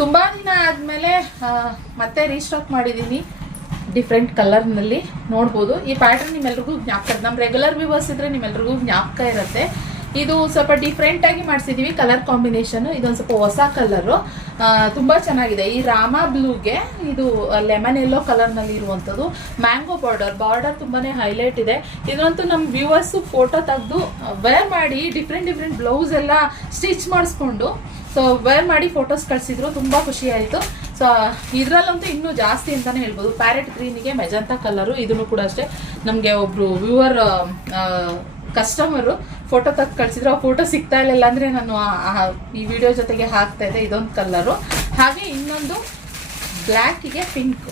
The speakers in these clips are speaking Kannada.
ತುಂಬ ದಿನ ಆದಮೇಲೆ ಮತ್ತೆ ರೀಸ್ಟಾಕ್ ಮಾಡಿದ್ದೀನಿ ಡಿಫ್ರೆಂಟ್ ಕಲರ್ನಲ್ಲಿ. ನೋಡ್ಬೋದು ಈ ಪ್ಯಾಟರ್ನ್ ನಿಮ್ಮೆಲ್ರಿಗೂ ಜ್ಞಾಪಕ, ನಮ್ಮ ರೆಗ್ಯುಲರ್ ವ್ಯೂವರ್ಸ್ ಇದ್ರೆ ನಿಮ್ಮೆಲ್ರಿಗೂ ಜ್ಞಾಪಕ ಇರುತ್ತೆ. ಇದು ಸ್ವಲ್ಪ ಡಿಫ್ರೆಂಟಾಗಿ ಮಾಡಿಸಿದ್ದೀವಿ ಕಲರ್ ಕಾಂಬಿನೇಷನು. ಇದೊಂದು ಸ್ವಲ್ಪ ಹೊಸ ಕಲರು, ತುಂಬ ಚೆನ್ನಾಗಿದೆ. ಈ ರಾಮ ಬ್ಲೂಗೆ ಇದು ಲೆಮನ್ ಯೆಲ್ಲೋ ಕಲರ್ನಲ್ಲಿ ಇರುವಂಥದ್ದು. ಮ್ಯಾಂಗೋ ಬಾರ್ಡರ್ ತುಂಬಾ ಹೈಲೈಟ್ ಇದೆ. ಇದಂತೂ ನಮ್ಮ ವ್ಯೂವರ್ಸು ಫೋಟೋ ತೆಗೆದು ವೇರ್ ಮಾಡಿ ಡಿಫ್ರೆಂಟ್ ಬ್ಲೌಸ್ ಎಲ್ಲ ಸ್ಟಿಚ್ ಮಾಡಿಸ್ಕೊಂಡು ಸೊ ವೇರ್ ಮಾಡಿ ಫೋಟೋಸ್ ಕಳಿಸಿದ್ರು. ತುಂಬ ಖುಷಿ ಆಯಿತು. ಸೊ ಇದರಲ್ಲಂತೂ ಇನ್ನೂ ಜಾಸ್ತಿ ಅಂತಲೇ ಹೇಳ್ಬೋದು. ಪ್ಯಾರೆಟ್ ಗ್ರೀನಿಗೆ ಮೆಜಂತಾ ಕಲರು. ಇದನ್ನು ಕೂಡ ಅಷ್ಟೇ ನಮಗೆ ಒಬ್ಬರು ವ್ಯೂವರ್ ಕಸ್ಟಮರು ಫೋಟೋ ತೆಗೆದು ಕಳಿಸಿದ್ರು. ಆ ಫೋಟೋ ಸಿಗ್ತಾ ಇಲ್ಲ ಅಂದರೆ ನಾನು ಈ ವಿಡಿಯೋ ಜೊತೆಗೆ ಹಾಕ್ತಾ ಇದ್ದೆ. ಇದೊಂದು ಕಲರು. ಹಾಗೆ ಇನ್ನೊಂದು ಬ್ಲ್ಯಾಕಿಗೆ pink,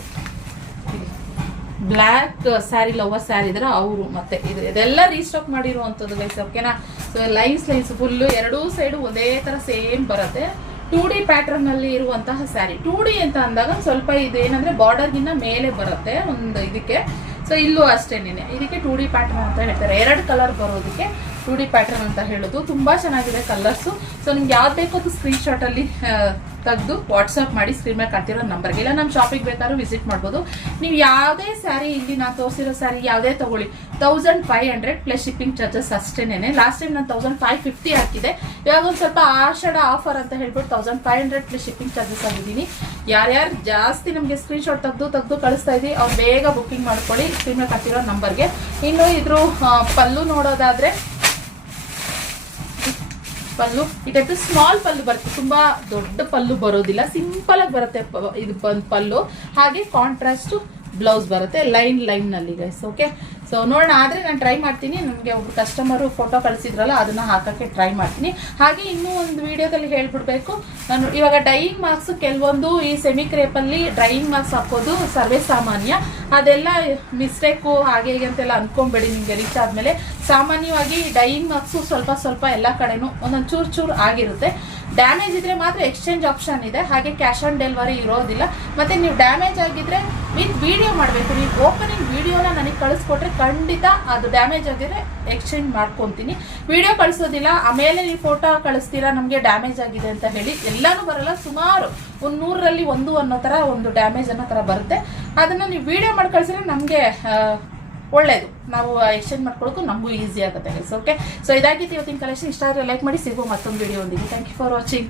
black sari lover sari ಇದ್ರೆ ಅವರು ಮತ್ತೆ ಇದೆಲ್ಲ ರೀಸ್ಟಾಕ್ ಮಾಡಿರುವಂಥದ್ದು ಗೈಸ್, ಓಕೆನಾ. ಸೊ ಲೈನ್ಸ್ ಫುಲ್ಲು ಎರಡೂ ಸೈಡು ಒಂದೇ ಥರ ಸೇಮ್ ಬರುತ್ತೆ. 2D ಪ್ಯಾಟರ್ನ್ ಅಲ್ಲಿ ಇರುವಂತಹ ಸ್ಯಾರಿ. 2D ಅಂತ ಅಂದಾಗ ಸ್ವಲ್ಪ ಇದೇನಂದ್ರೆ ಬಾರ್ಡರ್ಗಿನ್ನ ಮೇಲೆ ಬರುತ್ತೆ ಒಂದು ಇದಕ್ಕೆ. ಸೊ ಇಲ್ಲೂ ಅಷ್ಟೇನೇನೆ ಇದಕ್ಕೆ 2D ಪ್ಯಾಟರ್ನ್ ಅಂತ ಹೇಳ್ತಾರೆ. 2 ಕಲರ್ ಬರೋದಕ್ಕೆ 2D ಪ್ಯಾಟರ್ನ್ ಅಂತ ಹೇಳೋದು. ತುಂಬ ಚೆನ್ನಾಗಿದೆ ಕಲರ್ಸು. ಸೊ ನಿಮ್ಗೆ ಯಾವ್ದು ಬೇಕೋ ಅದು ಸ್ಕ್ರೀನ್ಶಾಟಲ್ಲಿ ತೆಗೆದು ವಾಟ್ಸಪ್ ಮಾಡಿ ಸ್ಕ್ರೀನ್ ಮೇಲೆ ಕಾಣ್ತಿರೋ ನಂಬರ್ಗೆ, ಇಲ್ಲ ನಮ್ಮ ಶಾಪಿಗೆ ಬೇಕಾದ್ರೂ ವಿಸಿಟ್ ಮಾಡ್ಬೋದು. ನೀವು ಯಾವುದೇ ಸ್ಯಾರಿ ಇಲ್ಲಿ ನಾನು ತೋರಿಸಿರೋ ಸ್ಯಾರಿ ಯಾವುದೇ ತೊಗೊಳ್ಳಿ 1500 ಪ್ಲಸ್ ಶಿಪ್ಪಿಂಗ್ ಚಾರ್ಜಸ್ ಅಷ್ಟೇನೆ. ಲಾಸ್ಟ್ ಟೈಮ್ ನಾನು 1550 ಹಾಕಿದೆ. ಇವಾಗ ಒಂದು ಸ್ವಲ್ಪ ಆಷಾಢ ಆಫರ್ ಅಂತ ಹೇಳ್ಬಿಟ್ಟು 1500 ಪ್ಲಸ್ ಶಿಪ್ಪಿಂಗ್ ಚಾರ್ಜಸ್ ಆಗಿದ್ದೀನಿ. ಯಾರ್ಯಾರು ಜಾಸ್ತಿ ನಮಗೆ ಸ್ಕ್ರೀನ್ಶಾಟ್ ತೆಗೆದು ಕಳಿಸ್ತಾ ಇದ್ದೀವಿ ಅವ್ರು ಬೇಗ ಬುಕ್ಕಿಂಗ್ ಮಾಡ್ಕೊಳ್ಳಿ ಸ್ಕ್ರೀನ್ ಮೇಲೆ ಕಾಣ್ತಿರೋ ನಂಬರ್ಗೆ. ಇನ್ನು ಇದ್ರ ಪಲ್ಲು ನೋಡೋದಾದ್ರೆ ಪಲ್ಲು ಇದಕ್ಕೆ ಸ್ಮಾಲ್ ಪಲ್ಲು ಬರುತ್ತೆ, ತುಂಬಾ ದೊಡ್ಡ ಪಲ್ಲು ಬರೋದಿಲ್ಲ, ಸಿಂಪಲ್ ಆಗಿ ಬರುತ್ತೆ ಇದು ಪಲ್ಲು. ಹಾಗೆ ಕಾಂಟ್ರಾಸ್ಟ್ ಬ್ಲೌಸ್ ಬರುತ್ತೆ ಲೈನ್ ನಲ್ಲಿ ಗೈಸ್, ಓಕೆ. ಸೊ ನೋಡೋಣ, ಆದರೆ ನಾನು ಟ್ರೈ ಮಾಡ್ತೀನಿ. ನನಗೆ ಒಬ್ರು ಕಸ್ಟಮರು ಫೋಟೋ ಕಳಿಸಿದ್ರಲ್ಲ ಅದನ್ನ ಹಾಕಕ್ಕೆ ಟ್ರೈ ಮಾಡ್ತೀನಿ. ಹಾಗೆ ಇನ್ನೂ ಒಂದು ವಿಡಿಯೋದಲ್ಲಿ ಹೇಳ್ಬಿಡ್ಬೇಕು, ನಾನು ಇವಾಗ ಡೈಯಿಂಗ್ ಮಾರ್ಕ್ಸ್ ಕೆಲವೊಂದು ಈ ಸೆಮಿ ಕ್ರೇಪಲ್ಲಿ ಡ್ರೈಯಿಂಗ್ ಮಾರ್ಕ್ಸ್ ಹಾಕೋದು ಸರ್ವೇ ಸಾಮಾನ್ಯ. ಅದೆಲ್ಲ ಮಿಸ್ಟೇಕು ಹಾಗೆ ಹೀಗೆ ಅಂತೆಲ್ಲ ಅನ್ಕೊಂಬೇಡಿ. ನಿಮಗೆ ರೀಚ್ ಆದಮೇಲೆ ಸಾಮಾನ್ಯವಾಗಿ ಡೈಯಿಂಗ್ ಮಾರ್ಕ್ಸು ಸ್ವಲ್ಪ ಎಲ್ಲ ಕಡೆನೂ ಒಂದೊಂದು ಚೂರು ಆಗಿರುತ್ತೆ. ಡ್ಯಾಮೇಜ್ ಇದ್ರೆ ಮಾತ್ರ ಎಕ್ಸ್ಚೇಂಜ್ ಆಪ್ಷನ್ ಇದೆ. ಹಾಗೆ ಕ್ಯಾಶ್ ಆನ್ ಡೆಲಿವರಿ ಇರೋದಿಲ್ಲ. ಮತ್ತೆ ನೀವು ಡ್ಯಾಮೇಜ್ ಆಗಿದ್ರೆ ವಿತ್ ವಿಡಿಯೋ ಮಾಡಬೇಕು. ನೀವು ಓಪನಿಂಗ್ ವಿಡಿಯೋನ ನನಗೆ ಕಳಿಸ್ಕೊಟ್ರೆ ಖಂಡಿತ ಅದು ಡ್ಯಾಮೇಜ್ ಆಗಿದ್ರೆ ಎಕ್ಸ್ಚೇಂಜ್ ಮಾಡ್ಕೊತೀನಿ. ವಿಡಿಯೋ ಕಳಿಸೋದಿಲ್ಲ, ಆಮೇಲೆ ನೀವು ಫೋಟೋ ಕಳಿಸ್ತೀರಾ ನಮಗೆ ಡ್ಯಾಮೇಜ್ ಆಗಿದೆ ಅಂತ ಹೇಳಿ. ಎಲ್ಲಾನು ಬರಲ್ಲ, ಸುಮಾರು ಒಂದು 100ರಲ್ಲಿ 1 ಅನ್ನೋ ಥರ ಒಂದು ಡ್ಯಾಮೇಜ್ ಅನ್ನೋ ಥರ ಬರುತ್ತೆ. ಅದನ್ನು ನೀವು ವಿಡಿಯೋ ಮಾಡಿ ಕಳಿಸಿದ್ರೆ ನಮಗೆ ಒಳ್ಳೇದು, ನಾವು ಎಕ್ಸ್ಚೇಂಜ್ ಮಾಡ್ಕೊಳ್ಳೋಕ್ಕೂ ನಮಗೂ ಈಸಿ ಆಗುತ್ತೆ ಗೈಸ್, ಓಕೆ. ಸೊ ಇದಾಗಿತ್ತು ಇವತ್ತಿನ ಕಲೆಕ್ಷನ್. ಇಷ್ಟ ಆದರೆ ಲೈಕ್ ಮಾಡಿ. ಸಿಗೋ ಮತ್ತೊಂದು ವಿಡಿಯೋ ಒಂದಿಗೆ. Thank you for watching.